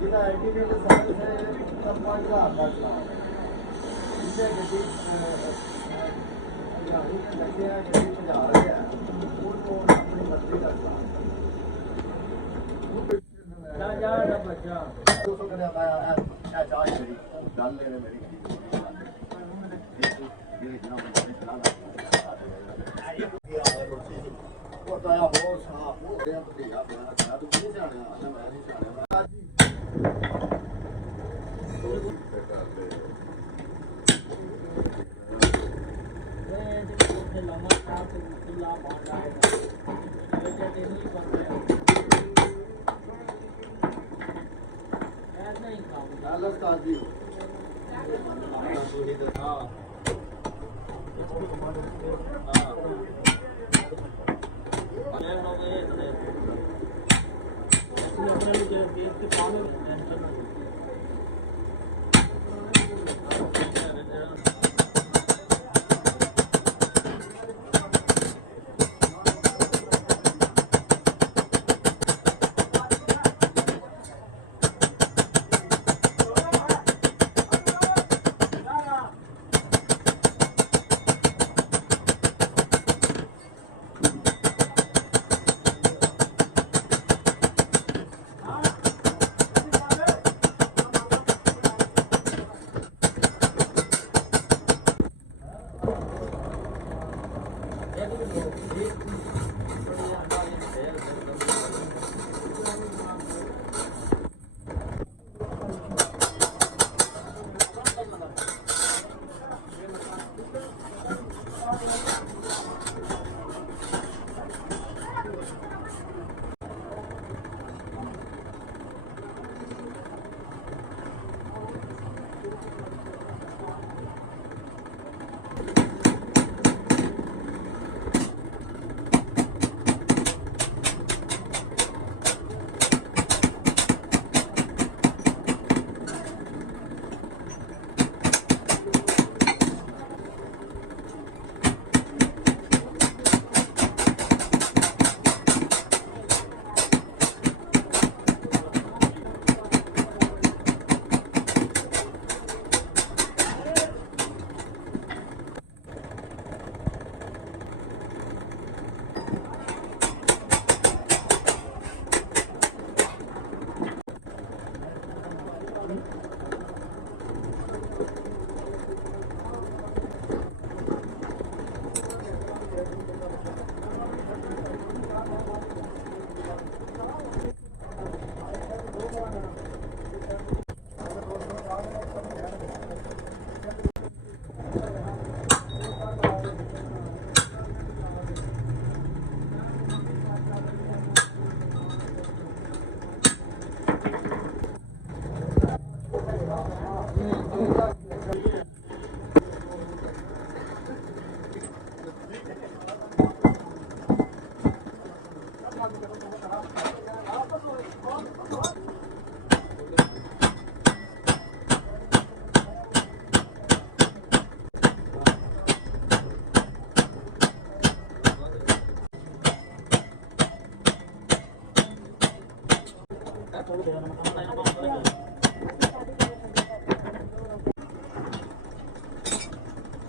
ਜਿਹਦਾ ਐਟੀਟਿਊਡ ਸਾਲ ਹੈ ਤਾਂ 5000 ਦਾ ਚਲਾਨ ਹੈ ਜਿਹਦੇ ਗੱਡੀ ਹਜ਼ਾਰੀ ਦੇ ਲੱਗੇ ਆ ਗੱਡੀ ਭਜਾ ਰਹੇ ਆ ਉਹ ਤੋਂ ਆਪਣੀ ਮਰਜ਼ੀ ਦਾ ਚਲਾਨ ਜਾ ਬੱਚਾ 200 ਕਰਿਆ ਆਇਆ ਇਹ ਚਾਹ ਮੇਰੀ ਗੱਲ ਲੈਣੇ ਮੇਰੀ ਇਹ ਜਨਾਬ ਨੇ ਚਲਾਨ ਉਹ ਤਾਂ ਹੋਰ ਸਾਫ ਹੋ ਗਿਆ ਤੇ ਆ ਬਣਾ ਤੂੰ ਨਹੀਂ ਜਾਣਿਆ ਮੈਂ ਨਹੀਂ ਜਾਣਿਆ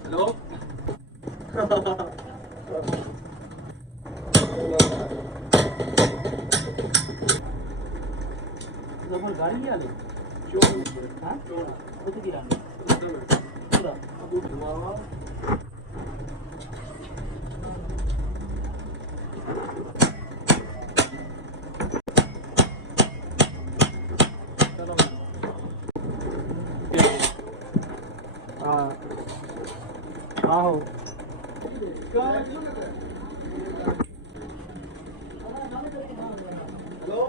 Hello? Nomor garing ya lo? Hah? Itu kira? Sudah. Abu dua. ਆਹੋ हेलो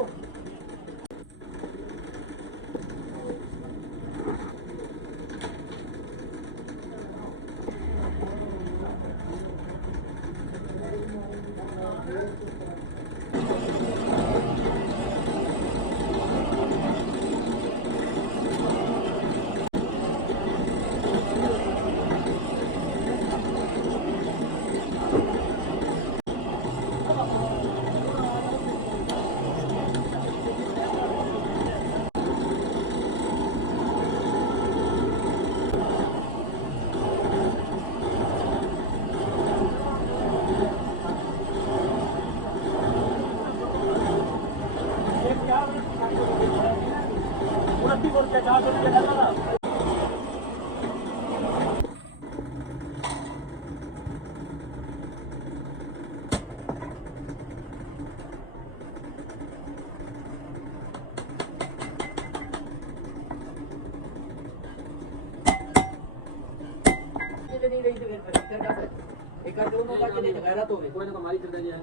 नहीं रही तो फिर एक कर दोनों का चले गैरत हो गई कोई ना हमारी चल रही है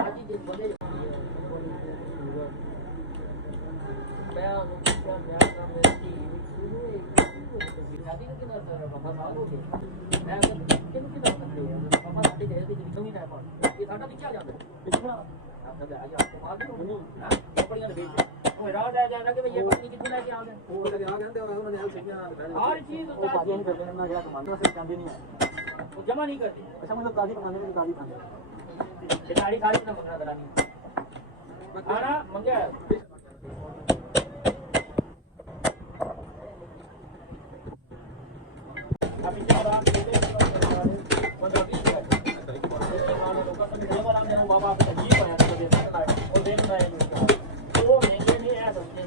आज ही बोले मैं शादी के ना सर बाबा साहब हो गए मैं किन की तरफ करते हैं बाबा साडी गए थे जितनी ना पान ये साडा पीछे आ जाता पिछला आप सब आ जाओ मार दो हां कपड़ियां ले बेच ओ रात आ जाना कि भैया पत्नी कितनी लेके आ गए वो लगे आ गए और उन्होंने हेल्प किया हर चीज वो बातें नहीं करते ना जरा मानना से चांदी नहीं है वो जमा नहीं करते अच्छा मतलब ताजी बनाने में ताजी खाने ये साड़ी खाली ना मंगना करानी खाना मंगा अभी क्या बात है पंद्रह बीस बाबा अजीब है और देखना है वो महंगे नहीं है सस्ते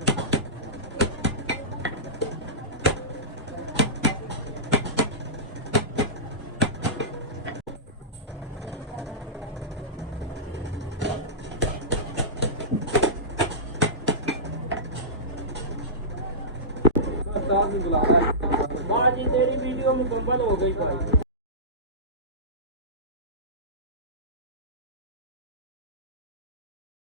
बुला रहा है माँ जी तेरी वीडियो मुकम्मल हो गई भाई।